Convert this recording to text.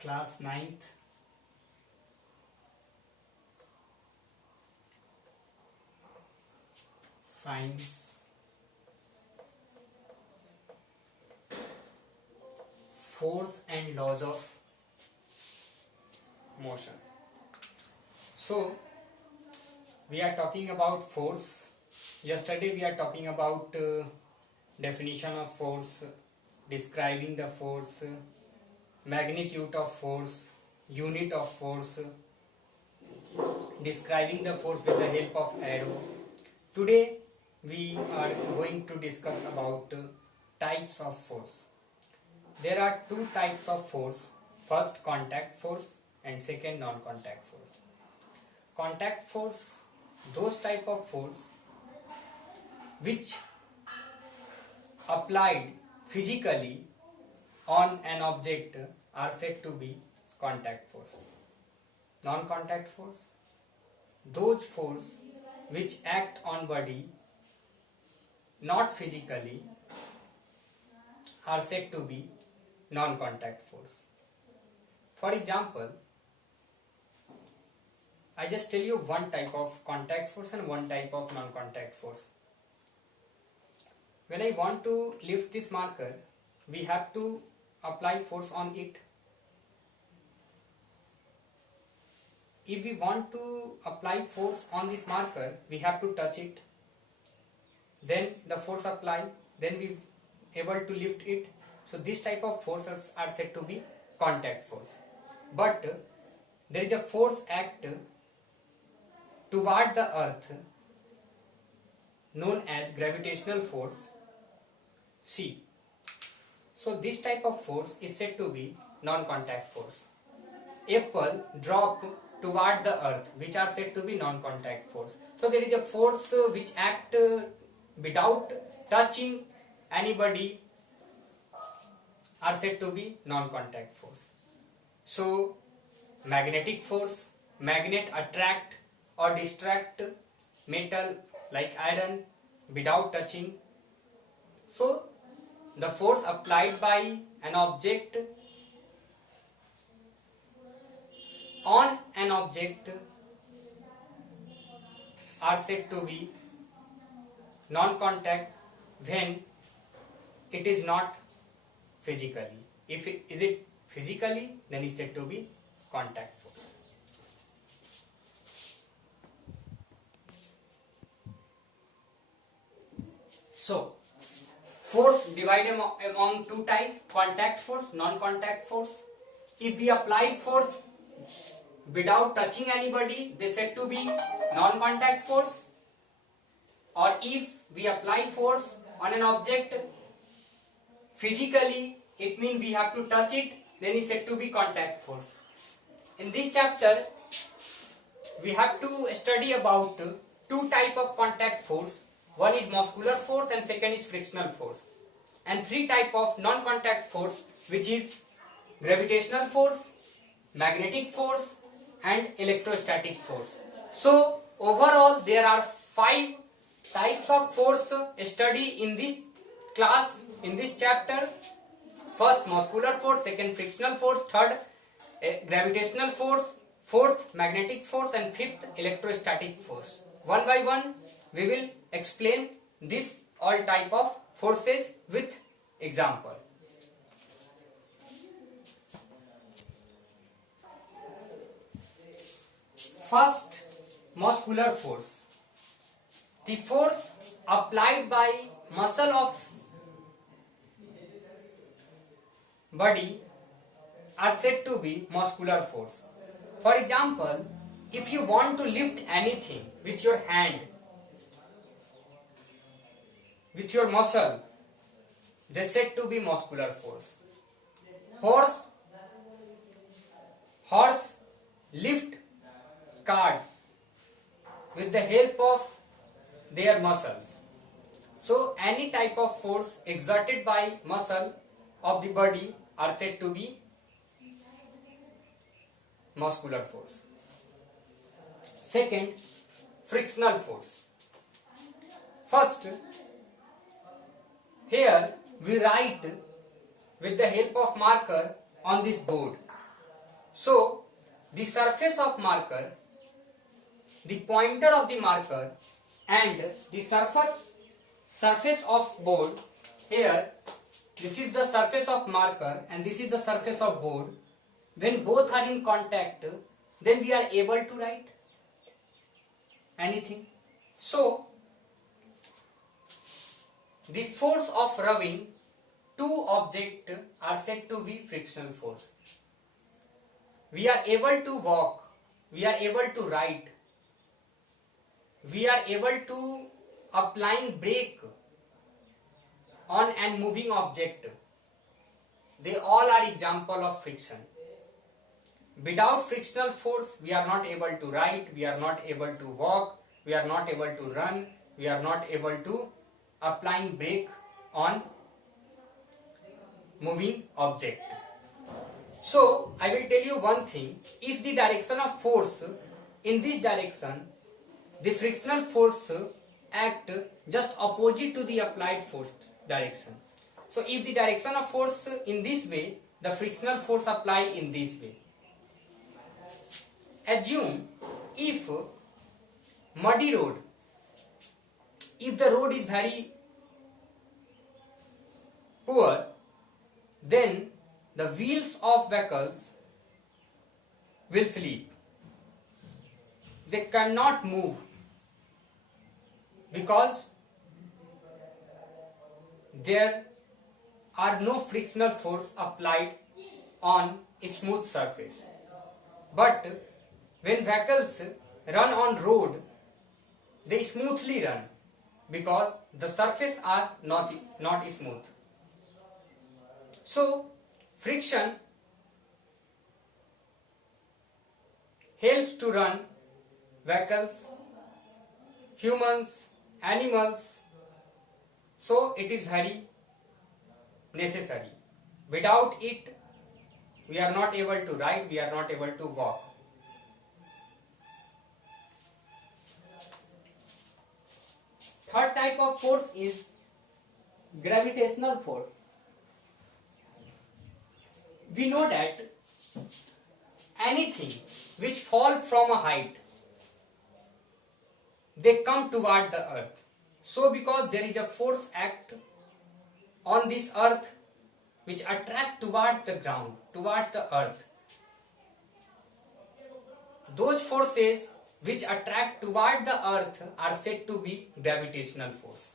Class 9th, Science, Force and Laws of Motion. So, we are talking about force. Yesterday we are talking about definition of force, describing the force, magnitude of force, unit of force, describing the force with the help of arrow. Today we are going to discuss about types of force. There are two types of force. First, contact force, and second, non-contact force. Contact force, those type of force which applied physically on an object are said to be contact force. Non-contact force, those force which act on body not physically are said to be non-contact force. For example, I just tell you one type of contact force and one type of non-contact force. When I want to lift this marker, we have to apply force on it. If we want to apply force on this marker, we have to touch it. Then the force apply, then we able to lift it. So this type of forces are said to be contact force. But there is a force act toward the earth known as gravitational force C. So this type of force is said to be non-contact force. Apple drop toward the earth, which are said to be non-contact force. So there is a force which act without touching anybody are said to be non-contact force. So magnetic force, magnet attract or distract metal like iron without touching. So the force applied by an object on an object are said to be non-contact when it is not physically. If it is it physically, then it is said to be contact force. So force divided among two types: contact force, non-contact force. If we apply force without touching anybody, they said to be non-contact force. Or if we apply force on an object physically, it means we have to touch it, then it's said to be contact force. In this chapter, we have to study about two types of contact force. One is muscular force and second is frictional force. And three types of non-contact force, which is gravitational force, magnetic force and electrostatic force. So overall there are 5 types of force study in this class, in this chapter. First muscular force, second frictional force, third gravitational force, fourth magnetic force and fifth electrostatic force. One by one we will explain this all type of forces with example. First, muscular force. The force applied by muscle of body are said to be muscular force. For example, if you want to lift anything with your hand, with your muscle, they said to be muscular force. Horse lift cart with the help of their muscles. So any type of force exerted by muscle of the body are said to be muscular force. Second, frictional force. First, here we write with the help of marker on this board. So the surface of marker, the pointer of the marker and the surface of board, here this is the surface of marker and this is the surface of board, when both are in contact, then we are able to write anything. So the force of rubbing two objects are said to be frictional force. We are able to walk, we are able to write, we are able to applying brake on an moving object. They all are example of friction. Without frictional force, we are not able to write, we are not able to walk, we are not able to run, we are not able to applying brake on moving object. So I will tell you one thing, if the direction of force in this direction, the frictional force act just opposite to the applied force direction. So if the direction of force in this way, the frictional force apply in this way. Assume if muddy road, if the road is very poor, then the wheels of vehicles will sleep. They cannot move because there are no frictional force applied on a smooth surface. But when vehicles run on road, they smoothly run because the surface are not smooth. So friction helps to run vehicles, humans, animals, so it is very necessary. Without it, we are not able to ride, we are not able to walk. Third type of force is gravitational force. We know that anything which fall from a height, they come toward the earth. So because there is a force act on this earth which attract towards the ground, towards the earth, those forces which attract toward the earth are said to be gravitational force.